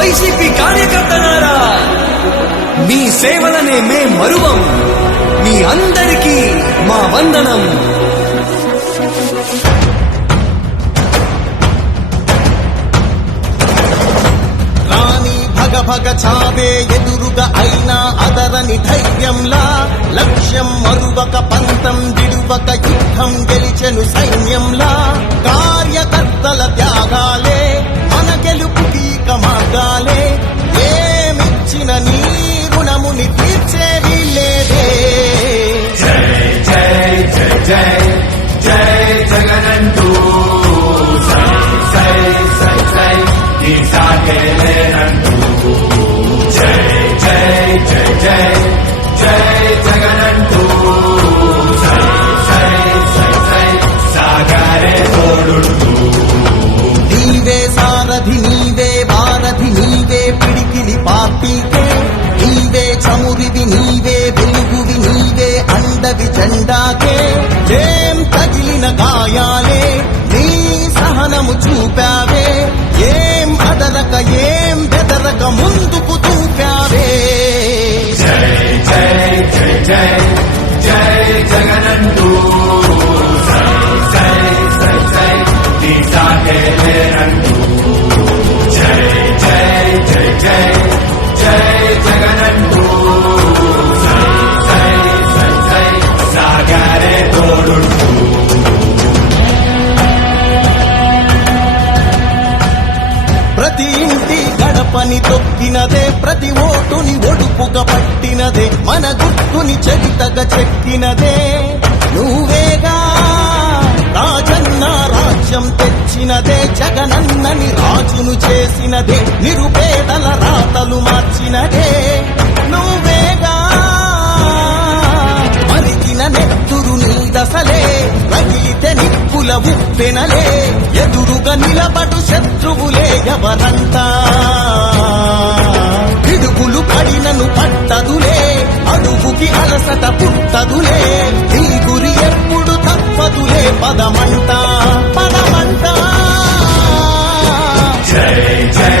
YCP కార్యకర్తలారా, మీ సేవలనే మే మరువం. మీ అందరికీ మా వందనం. భగ చావే ఎదురుగా అయినా అదరని ధైర్యంలా, లక్ష్యం మరువక పంతం విడువక యుద్ధం గెలిచెను సైన్యంలా. కార్యకర్తల త్యాగాలే మన గెలుపు కీక మార్గాలే. ఏమిచ్చిన నీ రుణముని తీర్చేవి లేదే. జై జై జై జై జై జగనంటూ సై సై సై సై ఈ సాగేలేనంటూ. జై జై జై జై జై జగనంటూ సై సై సై సై సాగరే తోడుంటూ. నీవే సారథి నీవే వారధి నీవే పిడికిలి పార్టీకే. నీవే చమురివి నీవే వెలుగువి నీవే అండవి జెండాకే. ఏం తగిలిన గాయాలే నీ సహనము చూపావే. ఏం అదరక ఏం బెదరక ముందుకు దూపావే. జై జై జై జై జై జగనంటూ సై సై సై సై నీ సాగేలేనంటూ. జై జై జై జై జై జగనంటూ సై సై సై సై సాగరే తోడుంటూ. ప్రతి ఇంటి గడపని తొక్కినదే, ప్రతి ఓటుని ఒడుపుగా పట్టినదే, మన గుర్తుని చరితగా చెక్కినదే నువ్వేగా. రాజన్న రాజ్యం తెచ్చినదే, జగనన్నని రాజును చేసినదే, నిరుపేదల రాతలు మార్చినదే నువ్వేగా. మరిగిన నెత్తురు నీ దశలే, రగిలితే నిప్పుల ఉప్పెనలే. ఎదురుగా నిలబడు శత్రువులే ఎవరంతా. పిడుగులు పడినను పట్టదులే, అడుగుకి అలసట పుట్టదులే. ఈ గురి ఎప్పుడు తప్పదులే, పదమంట పదమంట. జై జై